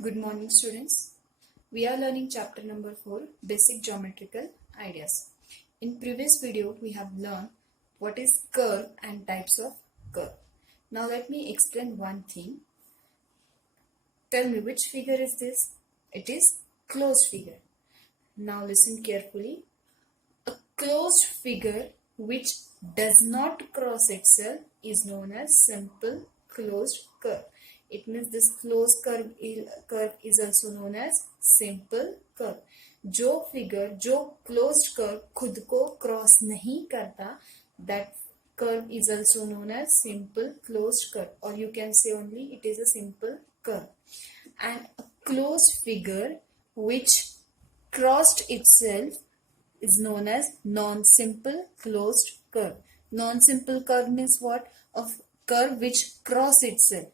Good morning, students. We are learning chapter number 4, Basic Geometrical Ideas. In previous video, we have learned what is curve and types of curve. Now let me explain one thing. Tell me which figure is this? It is closed figure. Now listen carefully. A closed figure which does not cross itself is known as simple closed curve. It means this closed curve is also known as simple curve. जो closed curve खुद को cross नहीं करता, that curve is also known as simple closed curve, or you can say only it is a simple curve. And a closed figure which crossed itself is known as non-simple closed curve. Non-simple curve means what? A curve which cross itself.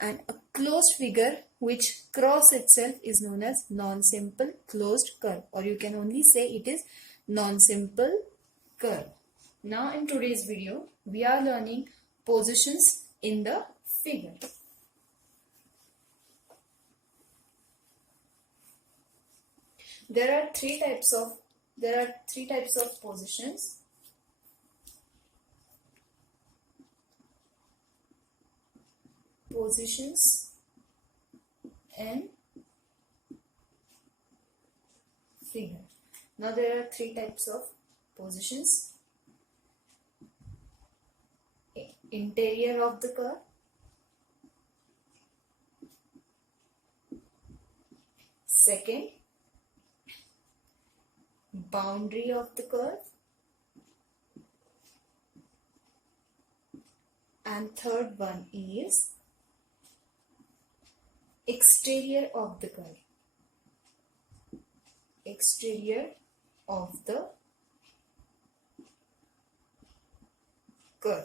And a closed figure which cross itself is known as non-simple closed curve, or you can only say it is non-simple curve. Now in today's video, we are learning positions in the figure. There are three types of positions. Positions in figure. Now there are three types of positions. Interior of the curve, second, boundary of the curve, and third one is exterior of the curve. Exterior of the curve.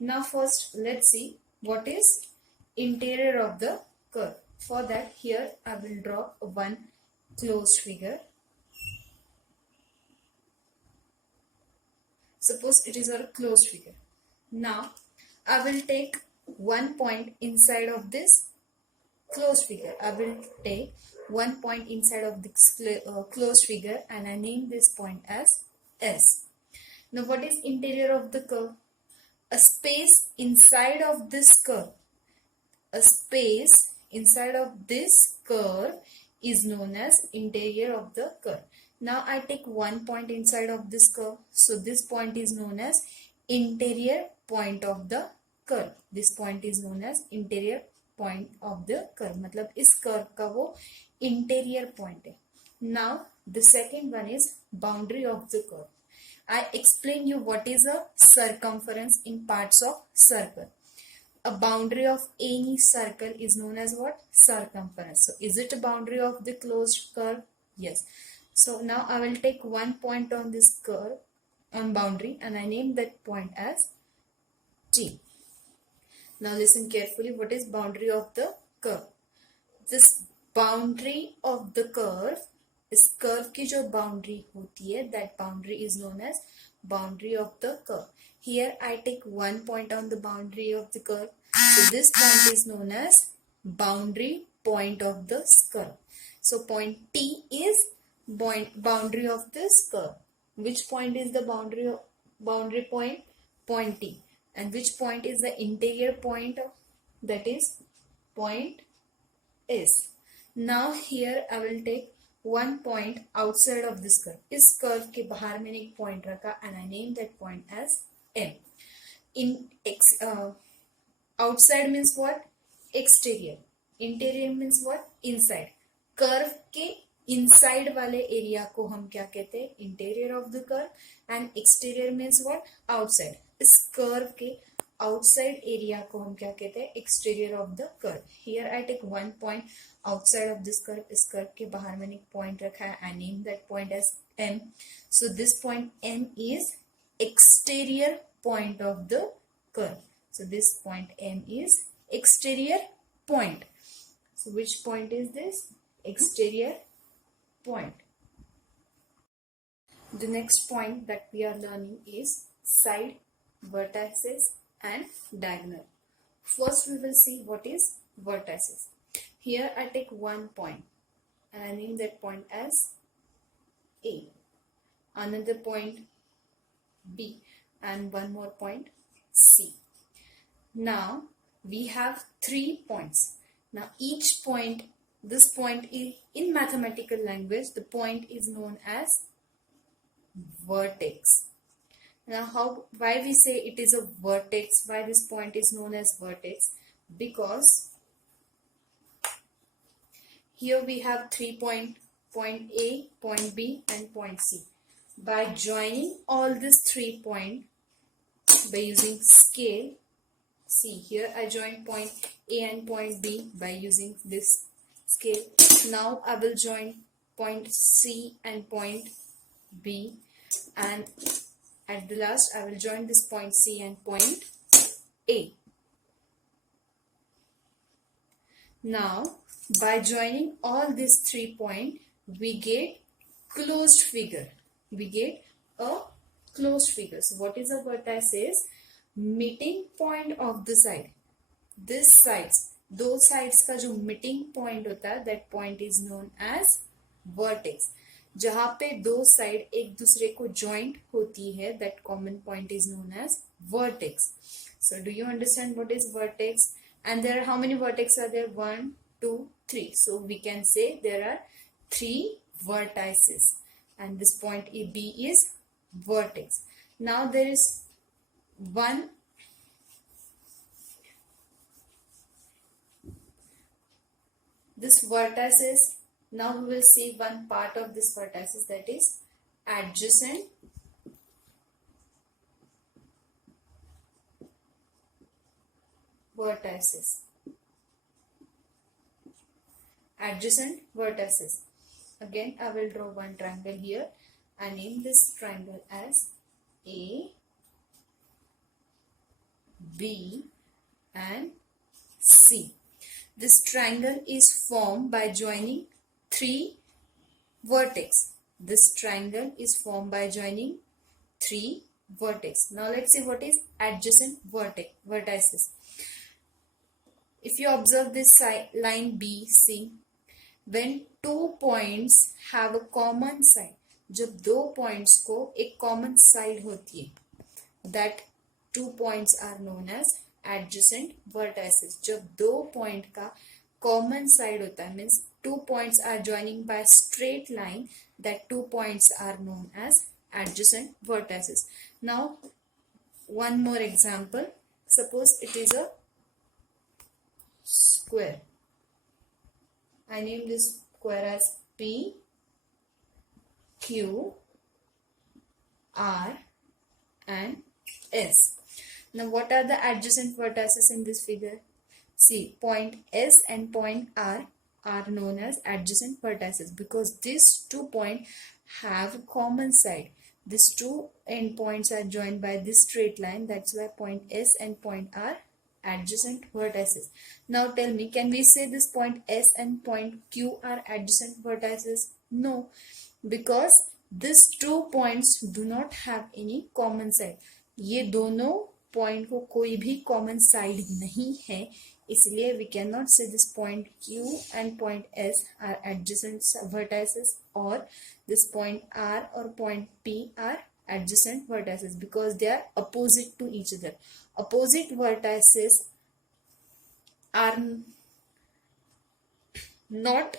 Now first let's see what is interior of the curve. For that, here I will draw one closed figure. Suppose it is a closed figure. Now I will take one point inside of this closed figure. I will take one point inside of this closed figure and I name this point as S. Now what is interior of the curve? A space inside of this curve. A space inside of this curve is known as interior of the curve. Now I take one point inside of this curve. So this point is known as interior point of the curve. This point is known as interior point of the curve. मतलब इस curve का वो interior point है. Now the second one is boundary of the curve. I explain you what is a circumference in parts of circle. A boundary of any circle is known as what? Circumference. So is it a boundary of the closed curve? Yes. So now I will take one point on this curve on boundary and I name that point as T. Now listen carefully, what is boundary of the curve? This boundary of the curve, इस curve की जो boundary होती है, that boundary is known as boundary of the curve. Here I take one point on the boundary of the curve. So this point is known as boundary point of the curve. So point T is boundary of this curve. Which point is the boundary point? Point T. And which point is the interior point? That is point S. Now here I will take one point outside of this curve. इस curve के बाहर मैंने एक point रखा and I name that point as M. Outside means what? Exterior. Interior means what? Inside. Curve के inside वाले area को हम क्या कहते हैं? Interior of the curve. And exterior means what? Outside. इस curve के outside area को हम क्या कहते हैं? Exterior of the curve. Here I take one point outside of this curve. इस curve के बाहर मैंने एक point रखा है. I name that point as M. So this point M is exterior point of the curve. So this point M is exterior point. So which point is this? Exterior point. The next point that we are learning is side, vertices and diagonal. First we will see what is vertices. Here I take one point and I name that point as A, another point B, and one more point C. Now we have 3 points. Now each point, this point is, in mathematical language, the point is known as vertex. Now why we say it is a vertex, why this point is known as vertex? Because here we have 3 points, point A, point B and point C. By joining all these 3 points by using scale, see here I join point A and point B by using this scale. Now I will join point C and point B, and at the last I will join this point C and point A. Now by joining all these 3 points we get closed figure. We get a closed figure. So what is a vertex? Is meeting point of the side. This sides, दो sides का जो meeting point होता है, that point is known as vertex. जहाँ पे दो side एक दूसरे को joint होती है, that common point is known as vertex. So do you understand what is vertex? And there are how many vertex are there? 1, 2, 3. So we can say there are 3 vertices. And this point B is vertex. Now there is one this vertices. Now we will see one part of this vertices, that is adjacent vertices. Adjacent vertices. Again I will draw one triangle here and name this triangle as A, B and C. This triangle is formed by joining 3 vertex. This triangle is formed by joining 3 vertex. Now let's see what is adjacent vertices. If you observe this line BC, when 2 points have a common side, जब 2 points को एक common side होती है, that 2 points are known as adjacent vertices. जब 2 point का common side होता है, means 2 points are joining by straight line, that 2 points are known as adjacent vertices. Now one more example. Suppose it is a square. I name this square as P, Q, R and S. Now what are the adjacent vertices in this figure? See, point S and point R are known as adjacent vertices because these 2 points have a common side. These 2 endpoints are joined by this straight line. That's why point S and point R adjacent vertices. Now tell me, can we say this point S and point Q are adjacent vertices? No, because these 2 points do not have any common side. ये दोनों point को कोई भी common side नहीं है, इसलिए we cannot say this point Q and point S are adjacent vertices or this point R or point P are adjacent vertices because they are opposite to each other. Opposite vertices are not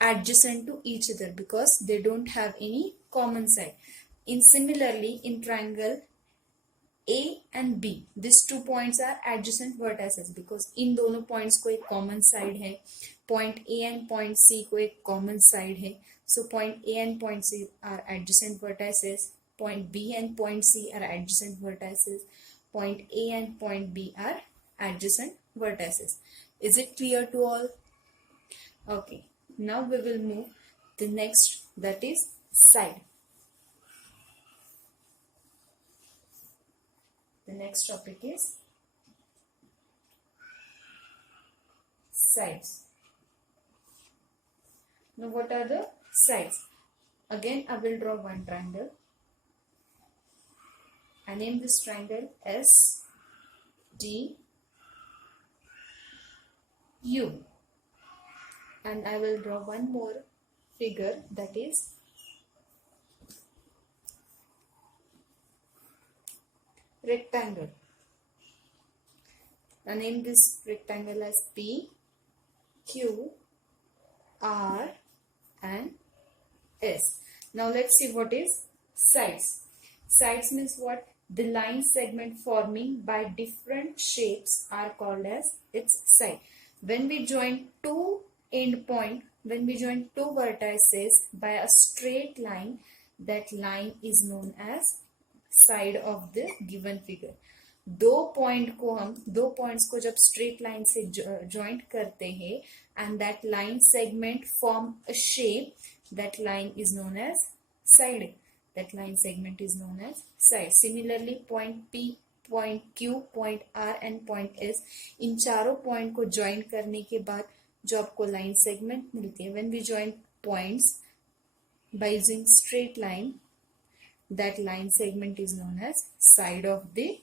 adjacent to each other because they don't have any common side. Similarly, in triangle A and B, these 2 points are adjacent vertices because इन दोनों points को एक common side है. Point A and point C को एक common side है. So point A and point C are adjacent vertices. Point B and point C are adjacent vertices. Point A and point B are adjacent vertices. Is it clear to all? Okay. Now we will move the next, that is side. The next topic is sides. Now what are the sides? Again I will draw one triangle. I name this triangle S, D, U. and I will draw one more figure, that is rectangle. Now name this rectangle as P, Q, R and S. Now let's see what is sides. Sides means what? The line segment forming by different shapes are called as its side. When we join two when we join two vertices by a straight line, that line is known as side of the given figure. दो points को जब straight line से joint करते हैं and that line segment form a shape, that line is known as side. That line segment is known as side. Similarly, point P, point Q, point R and point S, इन चारों point को join करने के बाद जो आपको line segment मिलती है, when we join points by using straight line, that line segment is known as side of the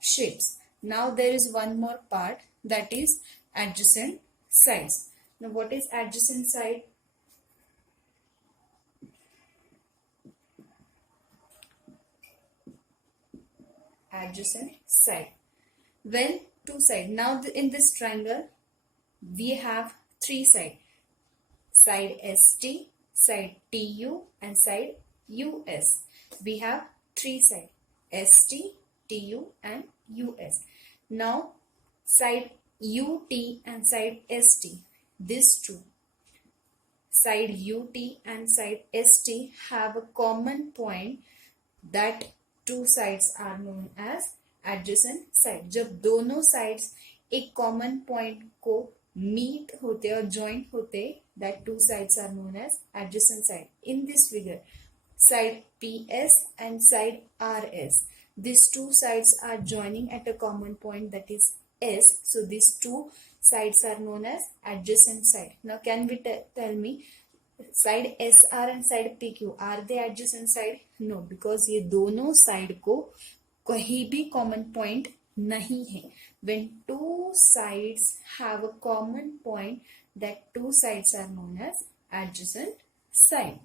shapes. Now there is one more part, that is adjacent sides. Now what is adjacent side? Adjacent side. When two sides. Now in this triangle we have three sides. Side ST, side TU and side US. We have three sides. ST, TU and US. Now side UT and side ST. These two, side UT and side ST, have a common point. That two sides are known as adjacent side. जब दोनों sides एक common point को meet होते और join होते, that two sides are known as adjacent side. In this figure, side PS and side RS, these two sides are joining at a common point, that is S. So these two sides are known as adjacent side. Now can we tell me, side SR and side PQ, are they adjacent side? No, because ये दोनों side को कहीं भी common point नहीं है. When two sides have a common point, that two sides are known as adjacent side.